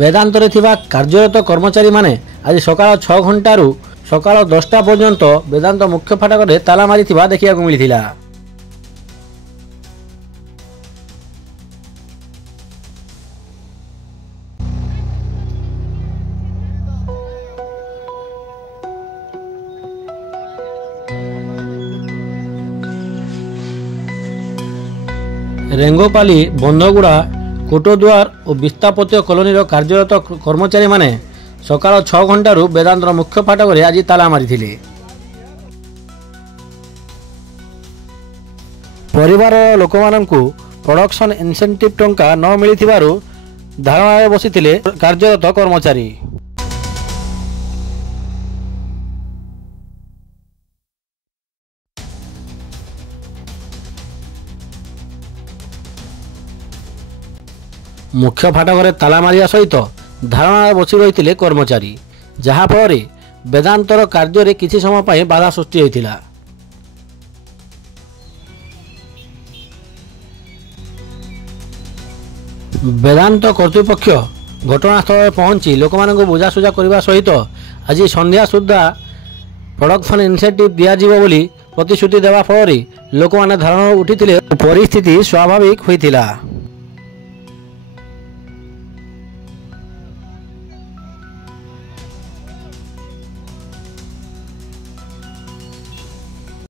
ବେଦାନ୍ତରେ ଥିବା କାର୍ଯ୍ୟରତ କର୍ମଚାରୀମାନେ ଆଜି ସକାଳ 6 ଘଣ୍ଟାରୁ ସକାଳ 10ଟା ପର୍ଯ୍ୟନ୍ତ ବେଦାନ୍ତ ମୁଖ୍ୟ ଫାଟକରେ ତାଲା ମାରିଥିବା ଦେଖିବାକୁ ମିଳିଥିଲା। ରେଙ୍ଗୋପାଲି, ବନ୍ଧଗୁଡ଼ା, କୋଟଦୁଆର ଓ ବିସ୍ତାପତ୍ୟ କଲୋନୀର କାର୍ଯ୍ୟରତ କର୍ମଚାରୀମାନେ ସକାଳ 6 ଘଣ୍ଟାରୁ ବେଦାନ୍ତର ମୁଖ୍ୟ ଫାଟକରେ ଆଜି ତାଲା ମାରିଥିଲେ। ପରିବାରର ଲୋକମାନଙ୍କୁ ପ୍ରଡକ୍ସନ ଇନସେଣ୍ଟିଭ ଟଙ୍କା ନ ମିଳିଥିବାରୁ ଧାରଣାରେ ବସିଥିଲେ କାର୍ଯ୍ୟରତ କର୍ମଚାରୀ। ମୁଖ୍ୟ ଫାଟକରେ ତାଲା ମାରିବା ସହିତ ଧାରଣାରେ ବସି ରହିଥିଲେ କର୍ମଚାରୀ, ଯାହାଫଳରେ ବେଦାନ୍ତର କାର୍ଯ୍ୟରେ କିଛି ସମୟ ପାଇଁ ବାଧା ସୃଷ୍ଟି ହୋଇଥିଲା। ବେଦାନ୍ତ କର୍ତ୍ତୃପକ୍ଷ ଘଟଣାସ୍ଥଳରେ ପହଞ୍ଚି ଲୋକମାନଙ୍କୁ ବୁଝାସୁଝା କରିବା ସହିତ ଆଜି ସନ୍ଧ୍ୟା ସୁଦ୍ଧା ପ୍ରଡକ୍ସନ ଇନସେଣ୍ଟିଭ ଦିଆଯିବ ବୋଲି ପ୍ରତିଶ୍ରୁତି ଦେବା ଫଳରେ ଲୋକମାନେ ଧାରଣାରୁ ଉଠିଥିଲେ ଓ ପରିସ୍ଥିତି ସ୍ୱାଭାବିକ ହୋଇଥିଲା।